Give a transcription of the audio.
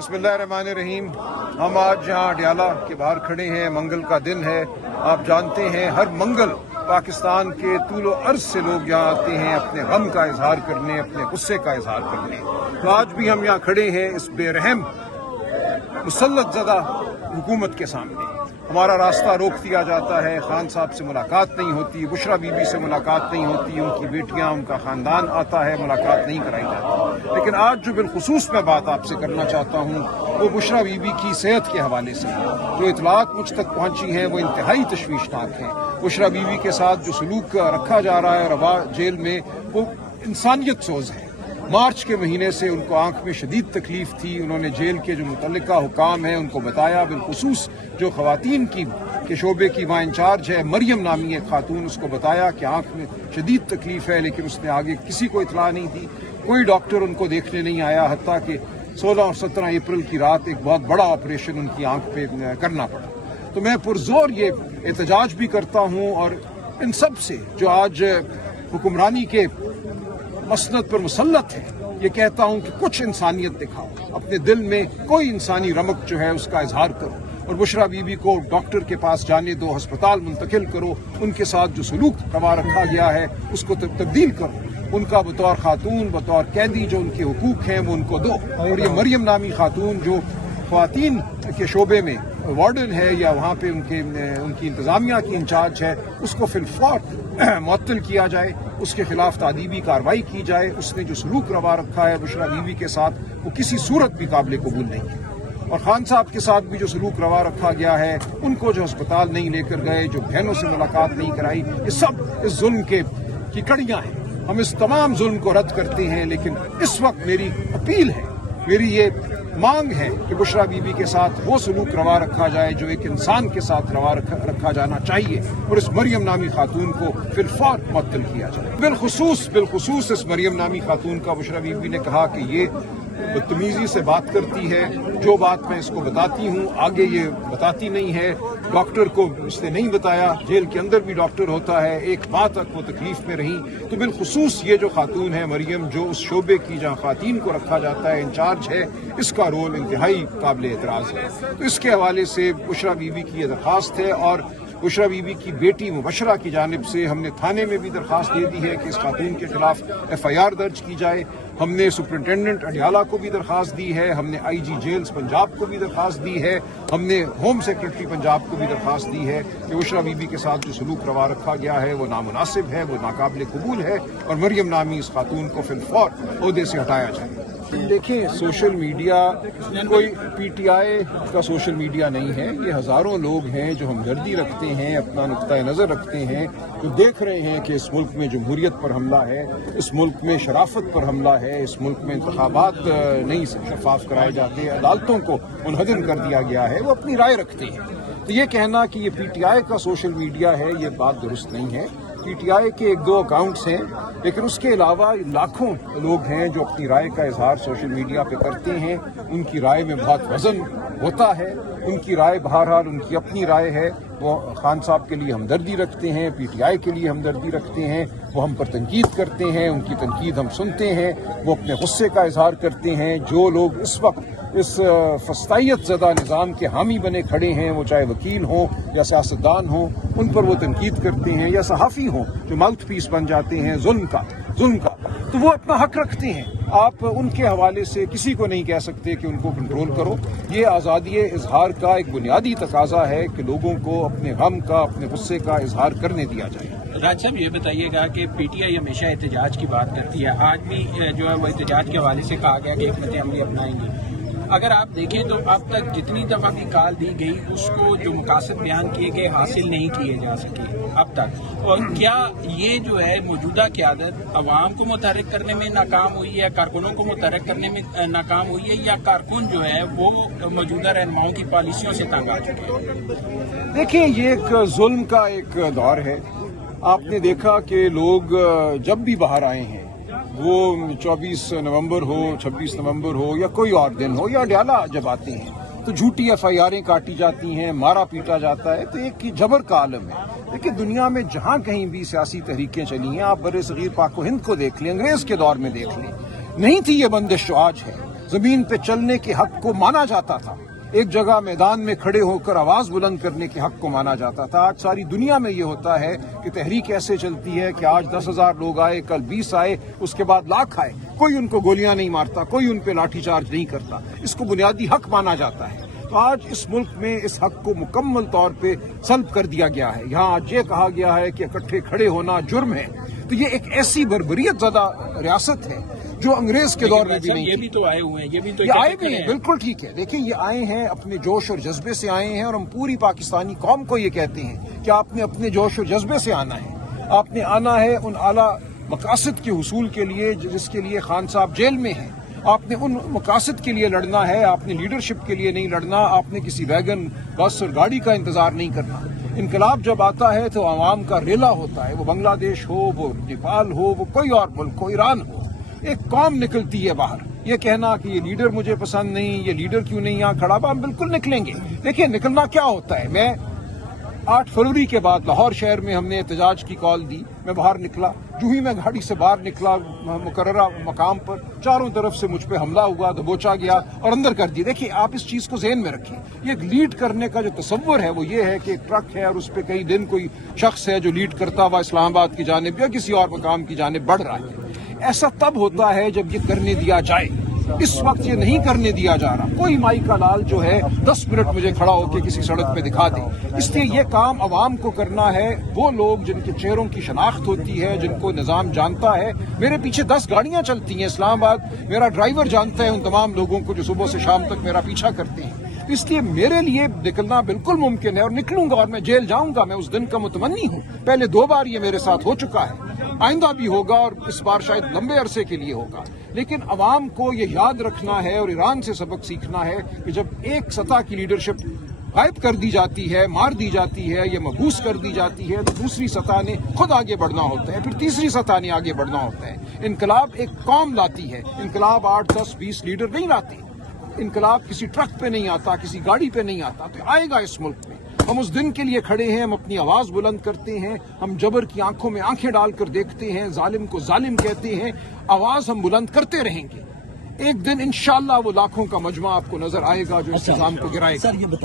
बिस्मिल्लाहिर्रहमानिर्रहीम। हम आज यहाँ अडियाला के बाहर खड़े हैं। मंगल का दिन है। आप जानते हैं हर मंगल पाकिस्तान के तूलो अर्ज से लोग यहाँ आते हैं अपने गम का इजहार करने, अपने गुस्से का इजहार करने। तो आज भी हम यहाँ खड़े हैं इस बेरहम मुसल्लत ज़दा हुकूमत के सामने। हमारा रास्ता रोक दिया जाता है, खान साहब से मुलाकात नहीं होती, बुशरा बीबी से मुलाकात नहीं होती, उनकी बेटियां, उनका खानदान आता है, मुलाकात नहीं कराई जाती। लेकिन आज जो बिलखुसूस मैं बात आपसे करना चाहता हूँ वो बुशरा बीबी की सेहत के हवाले से है। जो इतलात मुझ तक पहुँची हैं वो इंतहाई तशवीशनाक हैं। बुशरा बीबी के साथ जो सलूक रखा जा रहा है रवा जेल में वो इंसानियत सोज है। मार्च के महीने से उनको आंख में शदीद तकलीफ थी। उन्होंने जेल के जो मुतल्लिका हुकाम हैं उनको बताया, बिलखुसूस जो खवातीन के शोबे की वहाँ इंचार्ज है मरियम नामी एक खातून, उसको बताया कि आंख में शदीद तकलीफ है, लेकिन उसने आगे किसी को इतला नहीं दी। कोई डॉक्टर उनको देखने नहीं आया, हत्ता कि 16 और 17 अप्रैल की रात एक बहुत बड़ा ऑपरेशन उनकी आंख पे करना पड़ा। तो मैं पुरजोर ये एहतजाज भी करता हूँ और इन सब से जो आज हुक्मरानी के मसनद पर मुसल्लत है, ये कहता हूं कि कुछ इंसानियत दिखाओ, अपने दिल में कोई इंसानी रमक जो है उसका इजहार करो और बुशरा बीबी को डॉक्टर के पास जाने दो, अस्पताल मुंतकिल करो, उनके साथ जो सलूक रवा रखा गया है उसको तब्दील करो, उनका बतौर खातून, बतौर कैदी जो उनके हुकूक हैं वो उनको दो। और ये मरियम नामी खातून जो ख्वातीन के शोबे में वार्डन है या वहाँ पे उनकी इंतजामिया की इंचार्ज है, उसको फिलफौर मुअत्तल किया जाए, उसके खिलाफ तादीबी कार्रवाई की जाए। उसने जो सलूक रवा रखा है बुशरा बीबी के साथ वो किसी सूरत भी काबिल कबूल नहीं है। और खान साहब के साथ भी जो सलूक रवा रखा गया है, उनको जो अस्पताल नहीं लेकर गए, जो बहनों से मुलाकात नहीं कराई, ये सब इस जुल्म की कड़ियाँ हैं। हम इस तमाम जुल्म को रद्द करते हैं, लेकिन इस वक्त मेरी अपील है, मेरी ये मांग है कि बुशरा बीबी के साथ वो सलूक रवा रखा जाए जो एक इंसान के साथ रवा रखा जाना चाहिए और इस मरियम नामी खातून को फिलफौर मुअत्तल किया जाए। बिलखुसूस इस मरियम नामी खातून का बुशरा बीबी ने कहा कि ये बदतमीजी से बात करती है, जो बात मैं इसको बताती हूँ आगे ये बताती नहीं है, डॉक्टर को इसने नहीं बताया, जेल के अंदर भी डॉक्टर होता है, एक माह तक वो तकलीफ में रही। तो बिलखुसूस ये जो खातून है मरियम, जो उस शोबे की जहाँ खातून को रखा जाता है इंचार्ज है, इसका रोल इंतहाई काबिल एतराज़ है। तो इसके हवाले से बुशरा बीबी की ये दरख्वास्त है और बुशरा बीबी की बेटी मुबशरा की जानिब से हमने थाने में भी दरख्वास्त दे दी है कि इस खातून के खिलाफ FIR दर्ज की जाए। हमने सुपरिटेंडेंट अडियाला को भी दरख्वास्त दी है, हमने IG जेल्स पंजाब को भी दरख्वास्त दी है, हमने होम सेक्रेटरी पंजाब को भी दरख्वास्त दी है कि बुशरा बीबी के साथ जो सलूक रवा रखा गया है वो नामुनासिब है, वो नाकाबिल कबूल है और मरियम नामी इस खातून को फिलफौर ओहदे से हटाया जाए। देखें, सोशल मीडिया कोई PTI का सोशल मीडिया नहीं है। ये हज़ारों लोग हैं जो हमदर्दी रखते हैं, अपना नुक्ता नज़र रखते हैं, जो देख रहे हैं कि इस मुल्क में जमहूरियत पर हमला है, इस मुल्क में शराफत पर हमला है, इस मुल्क में इंतखाबात नहीं शफाफ कराए जाते, अदालतों को मुनहदम कर दिया गया है, वो अपनी राय रखते हैं। तो ये कहना कि ये PTI का सोशल मीडिया है, ये बात दुरुस्त नहीं है। PTI के 1-2 अकाउंट्स हैं, लेकिन उसके अलावा लाखों लोग हैं जो अपनी राय का इजहार सोशल मीडिया पे करते हैं। उनकी राय में बहुत वजन होता है, उनकी राय बहरहाल उनकी अपनी राय है। वो खान साहब के लिए हमदर्दी रखते हैं, PTI के लिए हमदर्दी रखते हैं, वो हम पर तनकीद करते हैं, उनकी तनकीद हम सुनते हैं, वो अपने गुस्से का इजहार करते हैं। जो लोग इस वक्त इस फस्तायत ज़दा निज़ाम के हामी बने खड़े हैं, वो चाहे वकील हों या सियासतदान हों, उन पर वो तनकीद करते हैं, या सहाफ़ी हों जो माउथ पीस बन जाते हैं जुल्म का, तो वो अपना हक रखते हैं। आप उनके हवाले से किसी को नहीं कह सकते कि उनको कंट्रोल करो। ये आज़ादी इजहार का एक बुनियादी तकाजा है कि लोगों को अपने गम का, अपने गुस्से का इजहार करने दिया जाए। राज साहब, ये बताइएगा कि PTI हमेशा एहतजाज की बात करती है, आज भी जो है वो एहतजाज के हवाले से कहा गया कि हिकमत अमली अपनाएंगे। अगर आप देखें तो अब तक जितनी दफ़ा भी कॉल दी गई उसको जो मकासद बयान किए गए हासिल नहीं किए जा सके अब तक। और क्या ये जो है मौजूदा क़यादत अवाम को मुतहर्रिक करने में नाकाम हुई है, कारकुनों को मुतहर्रिक करने में नाकाम हुई है, या कारकुन जो है वो मौजूदा रहनुमाओं की पॉलिसियों से तंग आ चुके हैं? देखिए, ये एक जुल्म का एक दौर है। आपने देखा कि लोग जब भी बाहर आए हैं, वो 24 नवंबर हो, 26 नवंबर हो या कोई और दिन हो, या अडियाला जब आते हैं तो झूठी FIR'ें काटी जाती हैं, मारा पीटा जाता है। तो एक जबर का आलम है। देखिए, दुनिया में जहाँ कहीं भी सियासी तहरीकें चली हैं, आप बर्रे सगीर पाक हिंद को देख लें, अंग्रेज के दौर में देख लें, नहीं थी ये बंदिश जो आज है। زمین پہ چلنے کے حق کو مانا جاتا تھا، ایک جگہ میدان میں کھڑے ہو کر آواز بلند کرنے کے حق کو مانا جاتا تھا۔ آج ساری دنیا میں یہ ہوتا ہے کہ تحریک ایسے چلتی ہے کہ آج 10,000 لوگ آئے، کل 20 آئے، اس کے بعد لاکھ آئے، کوئی ان کو گولیاں نہیں مارتا، کوئی ان پہ لاٹھی چارج نہیں کرتا، اس کو بنیادی حق مانا جاتا ہے۔ تو آج اس ملک میں اس حق کو مکمل طور پہ سلب کر دیا گیا ہے۔ یہاں آج یہ کہا گیا ہے کہ اکٹھے کھڑے ہونا جرم ہے، تو یہ ایک ایسی بربریت زدہ ریاست ہے جو انگریز کے دور میں بھی نہیں یہ تھی۔ بھی تو آئے ہوئے ہیں، یہ بھی تو یہ آئے بھی ہیں، بالکل ٹھیک ہے۔ دیکھیں یہ آئے ہیں اپنے جوش اور جذبے سے آئے ہیں، اور ہم پوری پاکستانی قوم کو یہ کہتے ہیں کہ آپ نے اپنے جوش اور جذبے سے آنا ہے، آپ نے آنا ہے ان اعلیٰ مقاصد کے حصول کے لیے جس کے لیے خان صاحب جیل میں ہیں، آپ نے ان مقاصد کے لیے لڑنا ہے، آپ نے لیڈرشپ کے لیے نہیں لڑنا، آپ نے کسی ویگن بس اور گاڑی کا انتظار نہیں کرنا۔ انقلاب جب آتا ہے تو عوام کا ریلا ہوتا ہے، وہ بنگلہ دیش ہو، وہ نیپال ہو، وہ کوئی اور ملک ہو، ایران ہو، ایک قوم نکلتی ہے باہر۔ یہ کہنا کہ یہ لیڈر مجھے پسند نہیں، یہ لیڈر کیوں نہیں یہاں کھڑا، ہم بالکل نکلیں گے۔ دیکھیں نکلنا کیا ہوتا ہے، میں 8 فروری کے بعد لاہور شہر میں ہم نے احتجاج کی کال دی، میں باہر نکلا، جو ہی میں گاڑی سے باہر نکلا مقررہ مقام پر چاروں طرف سے مجھ پہ حملہ ہوا، دبوچا گیا اور اندر کر دیا۔ دیکھیں آپ اس چیز کو ذہن میں رکھیں، یہ ایک لیڈ کرنے کا جو تصور ہے وہ یہ ہے کہ ایک ٹرک ہے اور اس پہ کئی دن کوئی شخص ہے جو لیڈ کرتا ہوا اسلام آباد کی جانب یا کسی اور مقام کی جانب بڑھ رہا ہے۔ ایسا تب ہوتا ہے جب یہ کرنے دیا جائے، اس وقت یہ نہیں کرنے دیا جا رہا۔ کوئی مائی کا لال جو ہے 10 منٹ مجھے کھڑا ہو کے کسی سڑک پہ دکھا دے، اس لیے یہ کام عوام کو کرنا ہے، وہ لوگ جن کے چہروں کی شناخت ہوتی ہے، جن کو نظام جانتا ہے۔ میرے پیچھے 10 گاڑیاں چلتی ہیں اسلام آباد، میرا ڈرائیور جانتا ہے ان تمام لوگوں کو جو صبح سے شام تک میرا پیچھا کرتے ہیں، اس لیے میرے لیے نکلنا بالکل ممکن ہے اور نکلوں گا، اور میں جیل جاؤں گا، میں اس دن کا متمنی ہوں۔ پہلے 2 بار یہ میرے ساتھ ہو چکا ہے، آئندہ بھی ہوگا اور اس بار شاید لمبے عرصے کے لیے ہوگا۔ لیکن عوام کو یہ یاد رکھنا ہے اور ایران سے سبق سیکھنا ہے کہ جب ایک سطح کی لیڈرشپ غائب کر دی جاتی ہے، مار دی جاتی ہے یا مبعوث کر دی جاتی ہے، تو دوسری سطح نے خود آگے بڑھنا ہوتا ہے، پھر تیسری سطح نے آگے بڑھنا ہوتا ہے۔ انقلاب ایک قوم لاتی ہے، انقلاب 8، 10، 20 لیڈر نہیں لاتے۔ انقلاب کسی ٹرک پہ نہیں آتا، کسی گاڑی پہ نہیں آتا، تو آئے گا اس ملک میں۔ ہم اس دن کے لیے کھڑے ہیں، ہم اپنی آواز بلند کرتے ہیں، ہم جبر کی آنکھوں میں آنکھیں ڈال کر دیکھتے ہیں، ظالم کو ظالم کہتے ہیں، آواز ہم بلند کرتے رہیں گے۔ ایک دن انشاءاللہ وہ لاکھوں کا مجمع آپ کو نظر آئے گا جو اس نظام کو گرائے گا۔